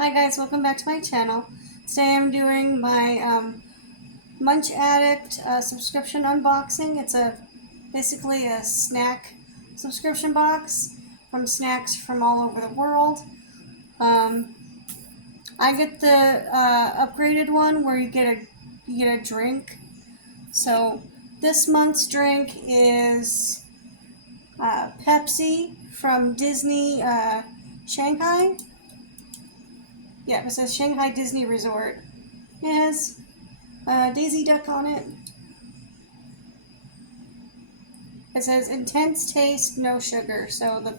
Hi guys, welcome back to my channel. Today I'm doing my Munch Addict subscription unboxing. It's basically a snack subscription box from snacks from all over the world. Um, I get the upgraded one where you get a drink. So this month's drink is Pepsi from Disney Shanghai. Yeah, it says Shanghai Disney Resort. It has Daisy Duck on it. It says intense taste, no sugar. So the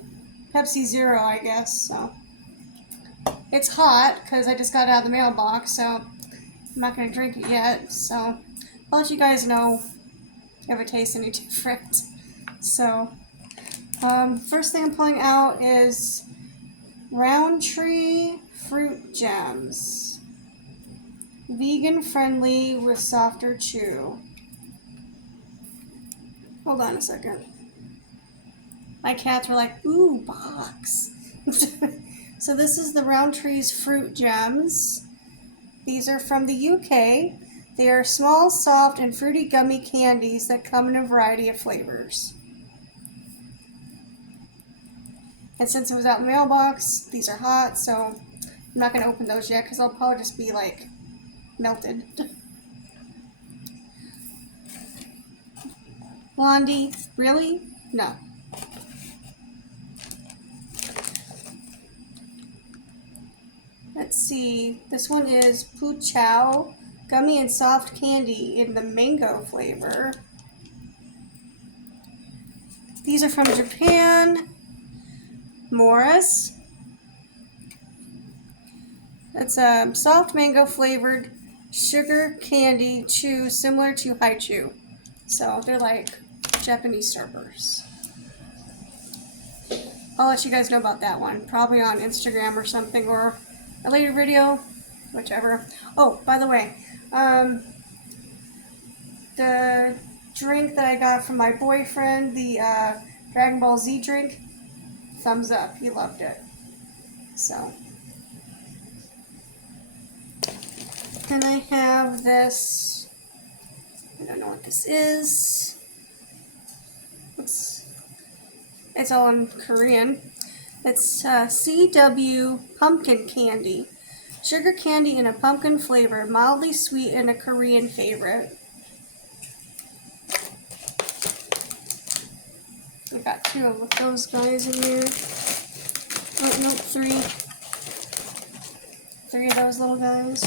Pepsi Zero, I guess. So it's hot because I just got it out of the mailbox. So I'm not gonna drink it yet. So I'll let you guys know if it tastes any different. So first thing I'm pulling out is Roundtree Fruit Gems. Vegan friendly with softer chew. Hold on a second. My cats were like, ooh, box. So this is the Roundtree's Fruit Gems. These are from the UK. They are small, soft, and fruity gummy candies that come in a variety of flavors. And since it was out in the mailbox, these are hot, so I'm not going to open those yet because they'll probably just be like melted. Blondie, really? No. Let's see. This one is Pu Chow, gummy and soft candy in the mango flavor. These are from Japan. Morris. It's a soft mango flavored sugar candy chew similar to Haichu. So they're like Japanese Starbursts. I'll let you guys know about that one. Probably on Instagram or something, or a later video, whichever. Oh, by the way, the drink that I got from my boyfriend, the Dragon Ball Z drink, thumbs up. He loved it. So. Then I have this. I don't know what this is. It's all in Korean. It's CW pumpkin candy. Sugar candy in a pumpkin flavor, mildly sweet and a Korean favorite. I got two of those guys in here. Oh, no, three. Three of those little guys.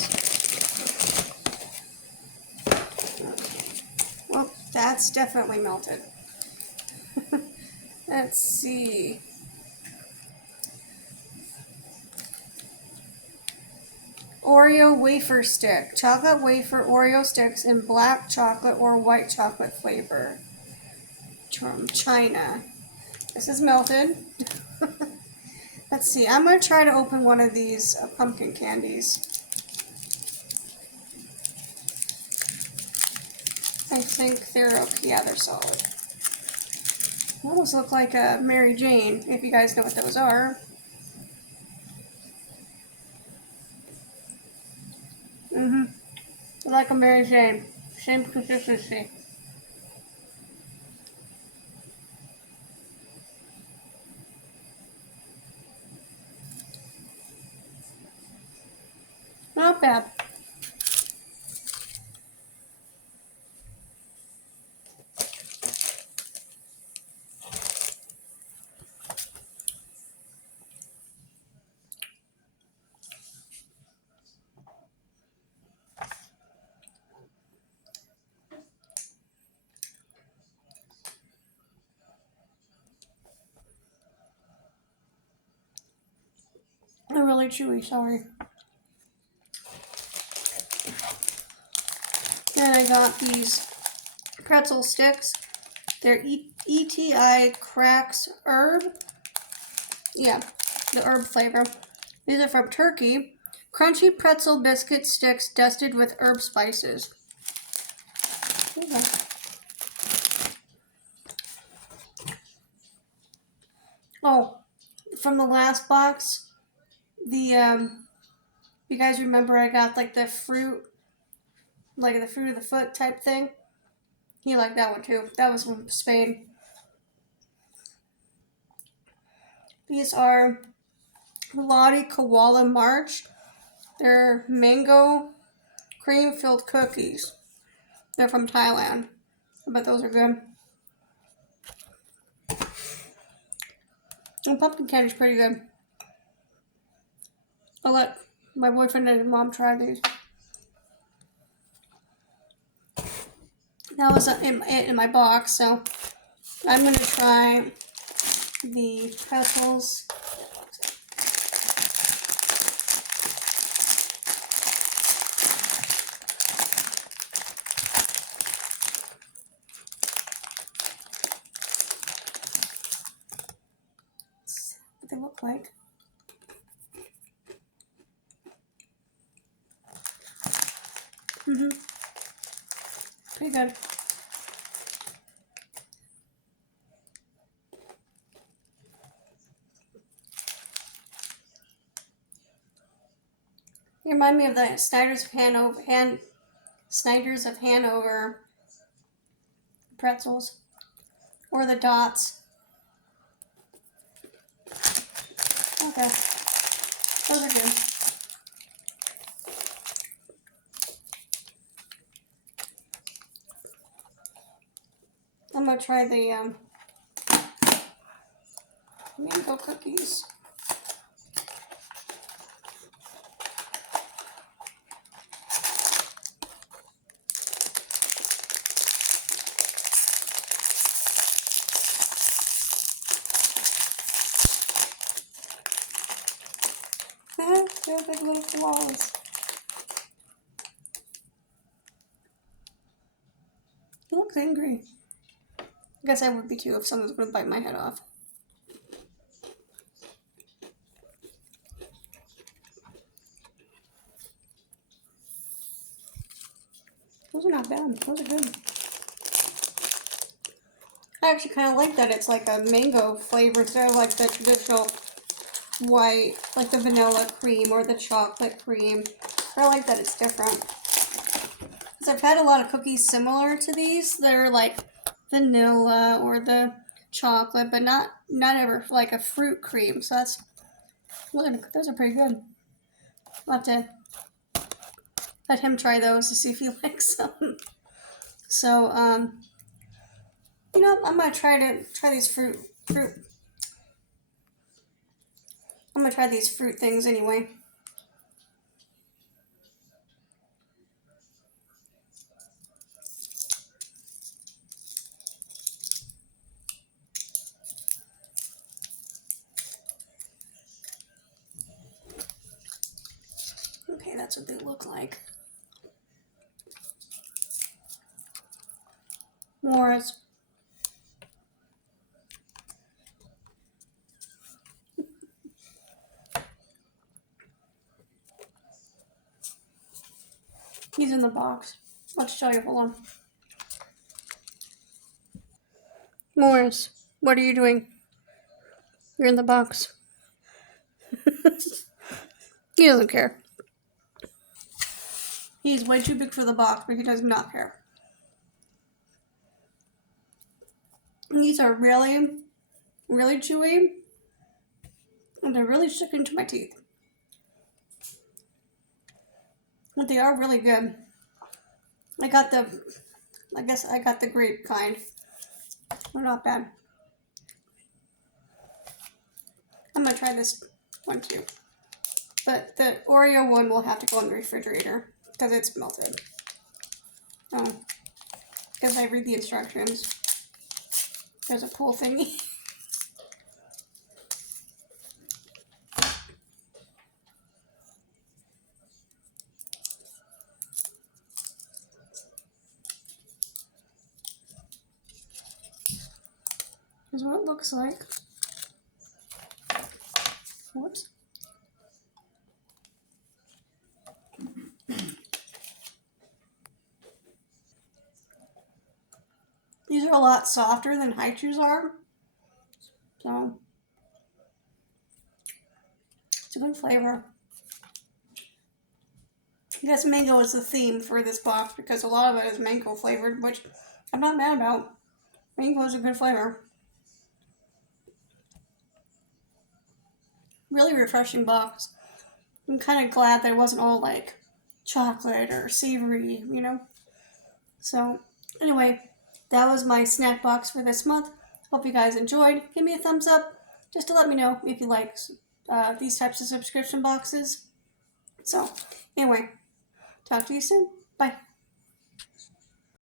Okay. Well, that's definitely melted. Let's see. Oreo wafer stick. Chocolate wafer Oreo sticks in black chocolate or white chocolate flavor. From China. This is melted. Let's see. I'm going to try to open one of these pumpkin candies. I think they're okay. Yeah, they're solid. They almost look like a Mary Jane, if you guys know what those are. Like a Mary Jane. Same consistency. Not bad. They're really chewy, sorry. Then I got these pretzel sticks. They're ETI Cracks Herb. Yeah, the herb flavor. These are from Turkey. Crunchy pretzel biscuit sticks dusted with herb spices. Okay. Oh, from the last box, the you guys remember, I got like the fruit of the foot type thing. He liked that one too. That was from Spain. These are Lottie Koala March. They're mango cream filled cookies. They're from Thailand. I bet those are good. And pumpkin candy's pretty good. I'll let my boyfriend and mom try these. That was in my box, so I'm going to try the pretzels. That's what they look like. Pretty good. You remind me of the Snyder's of Hanover pretzels, or the dots. Okay, those are good. I'm gonna try the mango cookies. They're big little koalas. He looks angry. I guess I would be too if someone's gonna bite my head off. Those are not bad. Those are good. I actually kind of like that it's like a mango flavor instead of like the traditional white, like the vanilla cream or the chocolate cream. I like that it's different. Because I've had a lot of cookies similar to these. They're like vanilla or the chocolate, but not ever like a fruit cream. So those are pretty good. I'll have to let him try those to see if he likes them. So, I'm gonna try these fruit. I'm gonna try these fruit things anyway. Okay, that's what they look like. Morris. He's in the box. I'll show you. Hold on. Morris, what are you doing? You're in the box. He doesn't care. He's way too big for the box, but he does not care. And these are really, really chewy. And they're really sticking to my teeth. But they are really good. I guess I got the grape kind. They're not bad. I'm gonna try this one too. But the Oreo one will have to go in the refrigerator because it's melted. Because I read the instructions. There's a cool thingy. Here's what it looks like. Whoops. These are a lot softer than high chews are. So, it's a good flavor. I guess mango is the theme for this box because a lot of it is mango flavored, which I'm not mad about. Mango is a good flavor. Really refreshing box. I'm kind of glad that it wasn't all like chocolate or savory, you know? So, anyway, that was my snack box for this month. Hope you guys enjoyed. Give me a thumbs up just to let me know if you like these types of subscription boxes. So, anyway, talk to you soon. Bye.